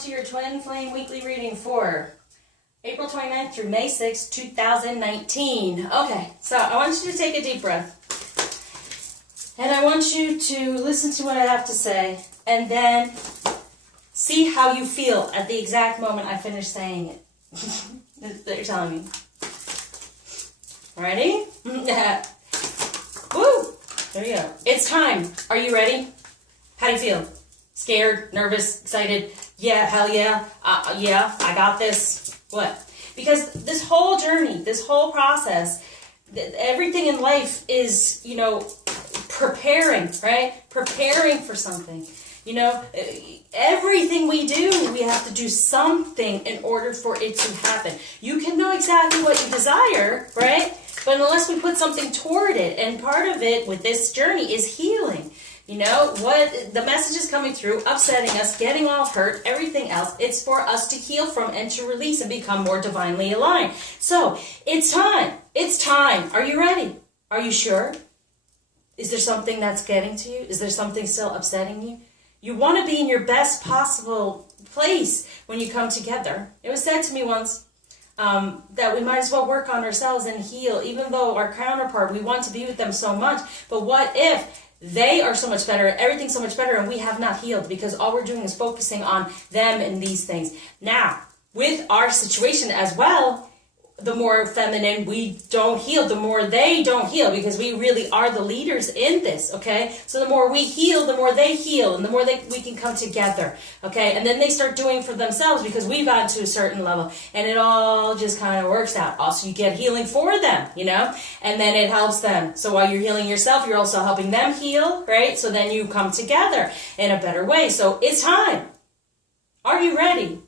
to your Twin Flame Weekly Reading for April 29th through May 6th, 2019. Okay, so I want you to take a deep breath. And I want you to listen to what I have to say and then see how you feel at the exact moment I finish saying it. That you're telling me. Ready? Yeah. Woo! There you go. It's time. Are you ready? How do you feel? Scared? Nervous? Excited? Yeah, hell yeah. Yeah, I got this. What? Because this whole journey, this whole process, everything in life is, preparing, right? Preparing for something. Everything we do, we have to do something in order for it to happen. You can know exactly what you desire, right? But unless we put something toward it, and part of it with this journey is healing. What the message is coming through, upsetting us, getting all hurt, everything else, it's for us to heal from and to release and become more divinely aligned. So, it's time. It's time. Are you ready? Are you sure? Is there something that's getting to you? Is there something still upsetting you? You want to be in your best possible place when you come together. It was said to me once that we might as well work on ourselves and heal, even though our counterpart, we want to be with them so much. But what if they are so much better, everything's so much better, and we have not healed because all we're doing is focusing on them and these things. Now, with our situation as well, the more feminine we don't heal, the more they don't heal, because we really are the leaders in this, okay? So the more we heal, the more they heal, and the more we can come together, okay? And then they start doing for themselves because we've gotten to a certain level, and it all just kind of works out. Also, you get healing for them, and then it helps them. So while you're healing yourself, you're also helping them heal, right? So then you come together in a better way. So it's time. Are you ready?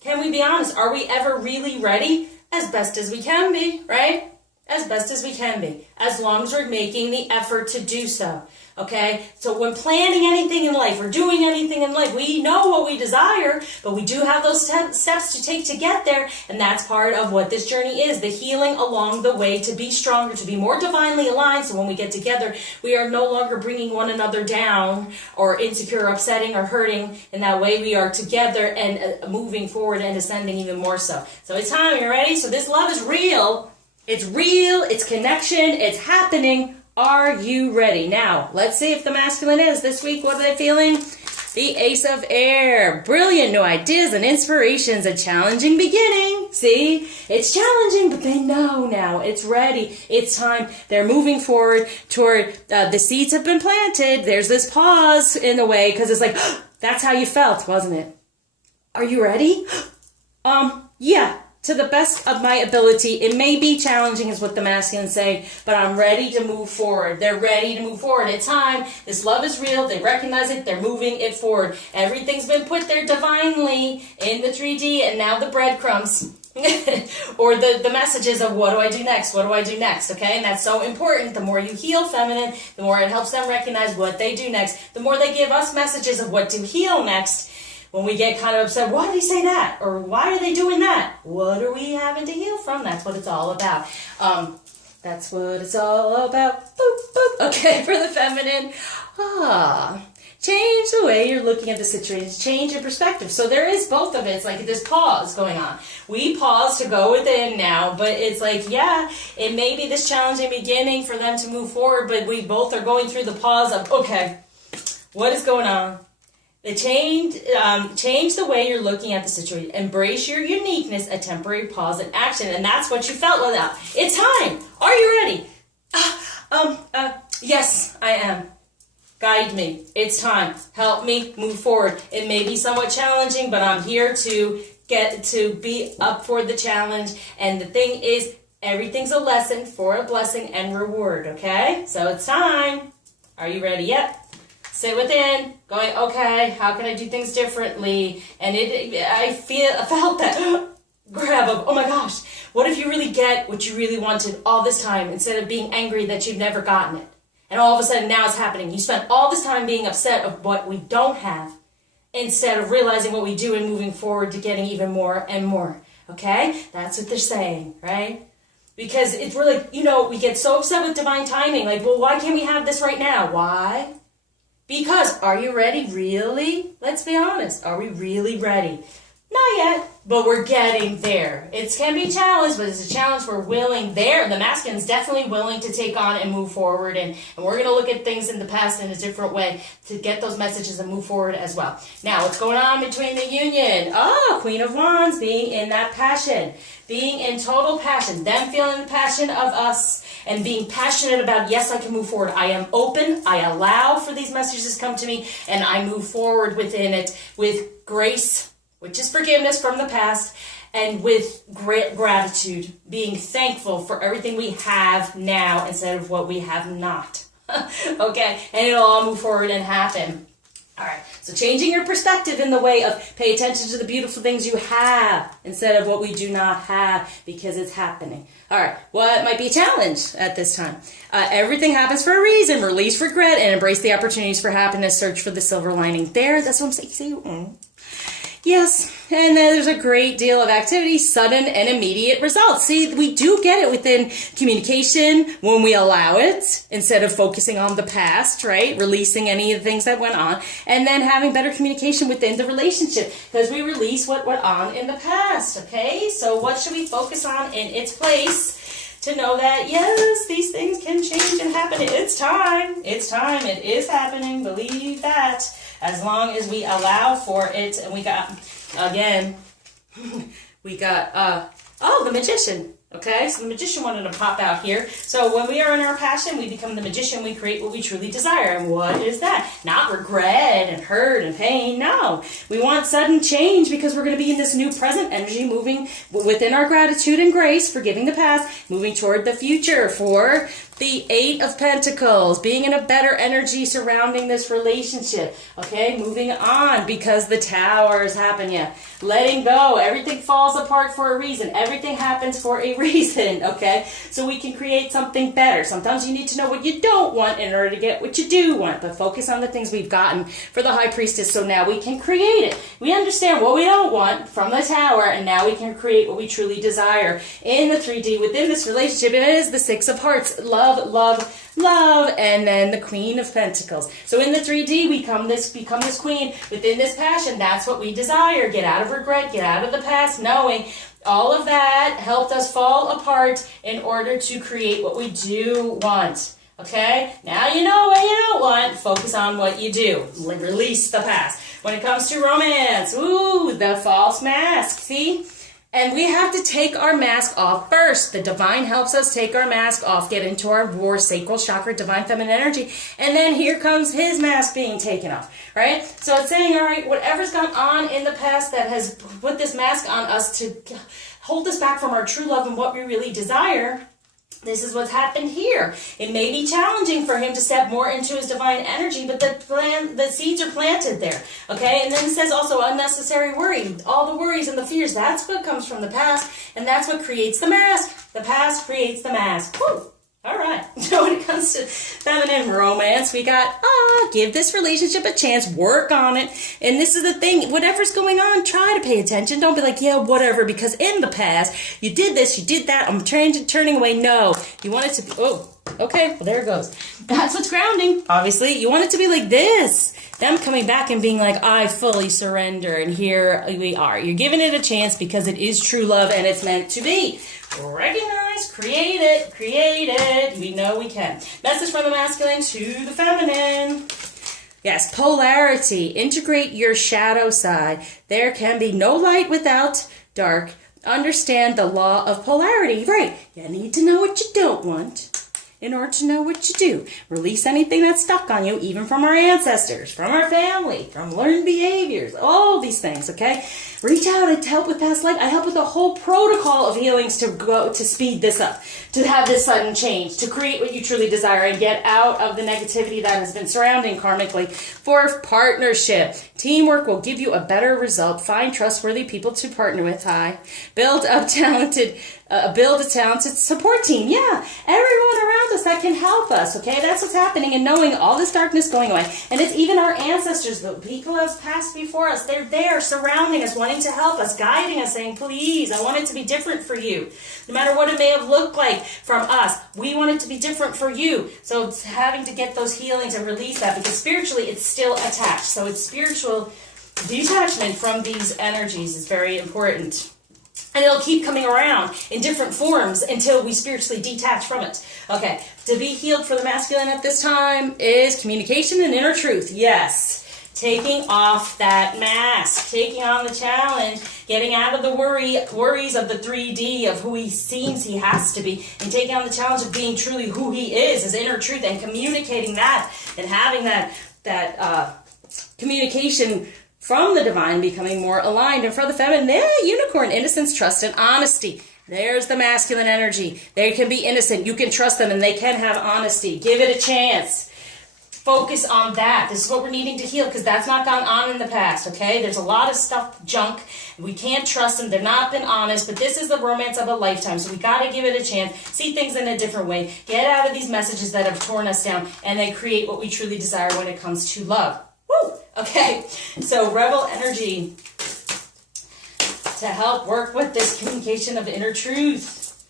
Can we be honest? Are we ever really ready? As best as we can be, right? As best as we can be. As long as we're making the effort to do so. Okay? So when planning anything in life or doing anything in life, we know what we desire, but we do have those steps to take to get there. And that's part of what this journey is. The healing along the way to be stronger, to be more divinely aligned. So when we get together, we are no longer bringing one another down or insecure, upsetting, or hurting. In that way, we are together and moving forward and ascending even more so. So it's time. You ready? So this love is real. It's real. It's connection. It's happening. Are you ready? Now, let's see if the masculine is. This week, what are they feeling? The Ace of Air. Brilliant new ideas and inspirations. A challenging beginning. See? It's challenging, but they know now. It's ready. It's time. They're moving forward toward the seeds have been planted. There's this pause in a way because it's like, that's how you felt, wasn't it? Are you ready? Yeah. To the best of my ability. It may be challenging is what the masculine say, but I'm ready to move forward. They're ready to move forward. It's time. This love is real. They recognize it. They're moving it forward. Everything's been put there divinely in the 3D, and now the breadcrumbs or the messages of what do I do next? What do I do next? Okay, and that's so important. The more you heal feminine, the more it helps them recognize what they do next. The more they give us messages of what to heal next. When we get kind of upset, why did he say that? Or why are they doing that? What are we having to heal from? That's what it's all about. That's what it's all about. Boop, boop. Okay, for the feminine. Change the way you're looking at the situation. Change your perspective. So there is both of it. It's like this pause going on. We pause to go within now, but it's like, yeah, it may be this challenging beginning for them to move forward, but we both are going through the pause of, okay, what is going on? The change the way you're looking at the situation. Embrace your uniqueness, a temporary pause in action. And that's what you felt without. It's time. Are you ready? Yes, I am. Guide me. It's time. Help me move forward. It may be somewhat challenging, but I'm here to get to be up for the challenge. And the thing is, everything's a lesson for a blessing and reward, okay? So it's time. Are you ready yet? Sit within, going, okay, how can I do things differently? And I felt that grab of, oh my gosh, what if you really get what you really wanted all this time instead of being angry that you've never gotten it? And all of a sudden now it's happening. You spent all this time being upset of what we don't have instead of realizing what we do and moving forward to getting even more and more. Okay? That's what they're saying, right? Because it's really, we get so upset with divine timing. Like, well, why can't we have this right now? Why? Because, are you ready? Really? Let's be honest. Are we really ready? Not yet, but we're getting there. It can be a challenge, but it's a challenge we're willing there. The masculine's definitely willing to take on and move forward, and we're going to look at things in the past in a different way to get those messages and move forward as well. Now, what's going on between the union? Oh, Queen of Wands being in that passion, being in total passion, them feeling the passion of us and being passionate about, yes, I can move forward. I am open. I allow for these messages to come to me, and I move forward within it with grace, which is forgiveness from the past, and with great gratitude, being thankful for everything we have now instead of what we have not. Okay, and it'll all move forward and happen. All right, so changing your perspective in the way of pay attention to the beautiful things you have instead of what we do not have, because it's happening. All right, what might be a challenge at this time? Everything happens for a reason. Release regret and embrace the opportunities for happiness. Search for the silver lining there. That's what I'm saying. Yes, and then there's a great deal of activity, sudden and immediate results. See, we do get it within communication when we allow it, instead of focusing on the past, right? Releasing any of the things that went on, and then having better communication within the relationship, because we release what went on in the past, okay? So what should we focus on in its place to know that, yes, these things can change and happen? It's time. It's time. It is happening. Believe that. As long as we allow for it. And we got, again, the Magician. Okay, so the Magician wanted to pop out here. So when we are in our passion, we become the Magician. We create what we truly desire. And what is that? Not regret and hurt and pain. No, we want sudden change, because we're going to be in this new present energy, moving within our gratitude and grace, forgiving the past, moving toward the future for the Eight of Pentacles, being in a better energy surrounding this relationship. Okay, moving on, because the Towers happen. Yeah, letting go. Everything falls apart for a reason. Everything happens for a reason. Okay, so we can create something better. Sometimes you need to know what you don't want in order to get what you do want, but focus on the things we've gotten for the High Priestess, so now we can create it. We understand what we don't want from the Tower, and now we can create what we truly desire in the 3D within this relationship. It is the Six of Hearts. Love, and then the Queen of Pentacles. So in the 3D, we become this queen within this passion. That's what we desire. Get out of regret, get out of the past, knowing all of that helped us fall apart in order to create what we do want. Okay? Now you know what you don't want. Focus on what you do. Release the past. When it comes to romance, the false mask. See? And we have to take our mask off first. The divine helps us take our mask off, get into our war, sacral chakra, divine feminine energy, and then here comes his mask being taken off, right? So it's saying, all right, whatever's gone on in the past that has put this mask on us to hold us back from our true love and what we really desire, this is what's happened here. It may be challenging for him to step more into his divine energy, but the seeds are planted there. Okay, and then it says also unnecessary worry. All the worries and the fears, that's what comes from the past, and that's what creates the mask. The past creates the mask. Whew. All right. So when it comes to feminine romance, we got, give this relationship a chance, work on it. And this is the thing, whatever's going on, try to pay attention. Don't be like, yeah, whatever, because in the past, you did this, you did that, I'm turning away. No, you want it to be, okay, well, there it goes. That's what's grounding, obviously. You want it to be like this. Them coming back and being like, I fully surrender, and here we are. You're giving it a chance because it is true love and it's meant to be. Recognize, create it. We know we can. Message from the masculine to the feminine. Yes, polarity. Integrate your shadow side. There can be no light without dark. Understand the law of polarity. Right. You need to know what you don't want in order to know what you do. Release anything that's stuck on you, even from our ancestors, from our family, from learned behaviors, all these things, okay? Reach out and help with past life. I help with the whole protocol of healings to speed this up, to have this sudden change, to create what you truly desire and get out of the negativity that has been surrounding karmically. For partnership, teamwork will give you a better result. Find trustworthy people to partner with. Build up talented build a talented support team. Yeah, everyone around us that can help us, okay? That's what's happening, and knowing all this darkness going away. And it's even our ancestors, the people who have passed before us, they're there surrounding us, wanting to help us, guiding us, saying, please, I want it to be different for you. No matter what it may have looked like from us, we want it to be different for you. So it's having to get those healings and release that, because spiritually it's still attached. So it's spiritual detachment from these energies is very important. And it'll keep coming around in different forms until we spiritually detach from it. Okay, to be healed for the masculine at this time is communication and inner truth. Yes. Taking off that mask, taking on the challenge, getting out of the worries of the 3D of who he seems he has to be, and taking on the challenge of being truly who he is, his inner truth, and communicating that, and having that communication from the divine, becoming more aligned. And for the feminine, unicorn, innocence, trust, and honesty. There's the masculine energy. They can be innocent. You can trust them, and they can have honesty. Give it a chance. Focus on that. This is what we're needing to heal, because that's not gone on in the past, okay? There's a lot of stuff, junk. We can't trust them. They've not been honest, but this is the romance of a lifetime, so we got to give it a chance. See things in a different way. Get out of these messages that have torn us down, and then create what we truly desire when it comes to love. Woo! Okay, so rebel energy to help work with this communication of inner truth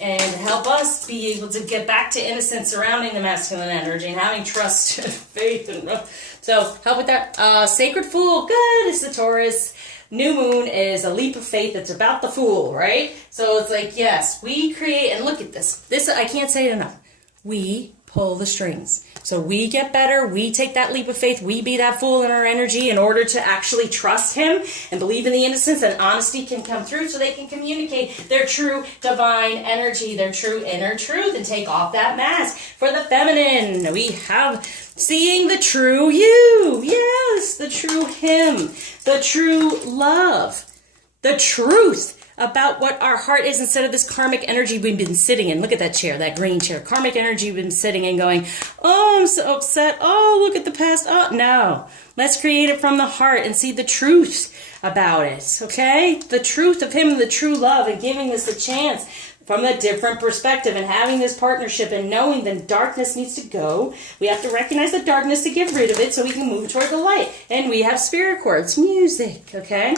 and help us be able to get back to innocence surrounding the masculine energy and having trust and faith. And so help with that. Sacred Fool, good, is the Taurus. New moon is a leap of faith. It's about the fool, right? So it's like, yes, we create, and look at this. This, I can't say it enough. We pull the strings. So we get better, we take that leap of faith, we be that fool in our energy in order to actually trust him and believe in the innocence, and honesty can come through so they can communicate their true divine energy, their true inner truth, and take off that mask. For the feminine, we have seeing the true you. Yes, the true him, the true love, the truth about what our heart is, instead of this karmic energy we've been sitting in. Look at that chair, that green chair. Karmic energy we've been sitting in going, oh, I'm so upset. Oh, look at the past. Oh, no. Let's create it from the heart and see the truth about it, okay? The truth of him, the true love, and giving this a chance from a different perspective, and having this partnership and knowing that darkness needs to go. We have to recognize the darkness to get rid of it so we can move toward the light. And we have spirit chords, music, okay?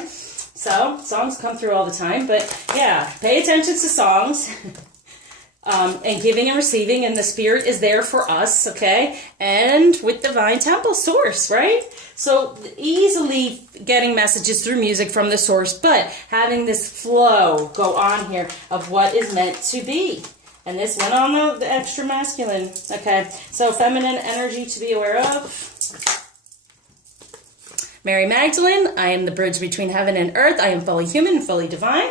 So, songs come through all the time, but yeah, pay attention to songs, and giving and receiving, and the spirit is there for us, okay? And with divine temple source, right? So easily getting messages through music from the source, but having this flow go on here of what is meant to be. And this went on the extra masculine, okay? So feminine energy to be aware of. Mary Magdalene, I am the bridge between heaven and earth. I am fully human and fully divine.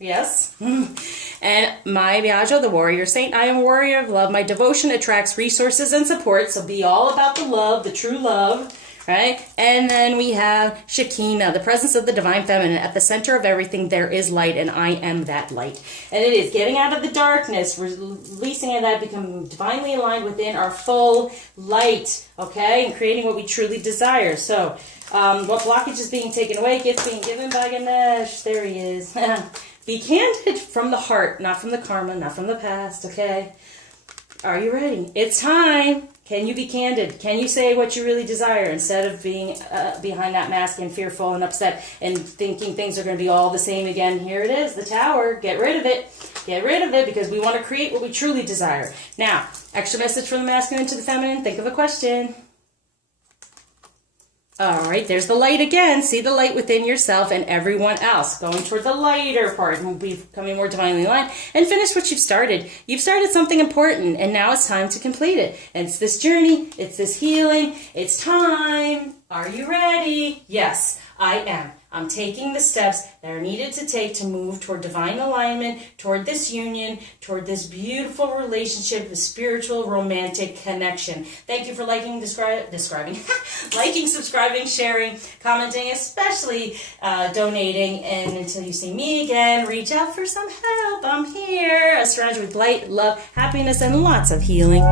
Yes. And my Biagio, the warrior saint, I am a warrior of love. My devotion attracts resources and support. So be all about the love, the true love, right? And then we have Shekinah, the presence of the divine feminine. At the center of everything, there is light, and I am that light. And it is getting out of the darkness, releasing of that, becoming divinely aligned within our full light, okay? And creating what we truly desire. So, what blockage is being taken away? Gifts being given by Ganesh. There he is. Be candid from the heart, not from the karma, not from the past, okay? Are you ready? It's time. Can you be candid? Can you say what you really desire instead of being behind that mask and fearful and upset and thinking things are going to be all the same again? Here it is, the tower. Get rid of it. Get rid of it, because we want to create what we truly desire. Now, extra message from the masculine to the feminine. Think of a question. All right, there's the light again. See the light within yourself and everyone else. Going toward the lighter part and becoming more divinely aligned. And finish what you've started. You've started something important, and now it's time to complete it. And it's this journey. It's this healing. It's time. Are you ready? Yes, I am. I'm taking the steps that are needed to take to move toward divine alignment, toward this union, toward this beautiful relationship, this spiritual, romantic connection. Thank you for liking, liking, subscribing, sharing, commenting, especially donating. And until you see me again, reach out for some help. I'm here. I surround you with light, love, happiness, and lots of healing.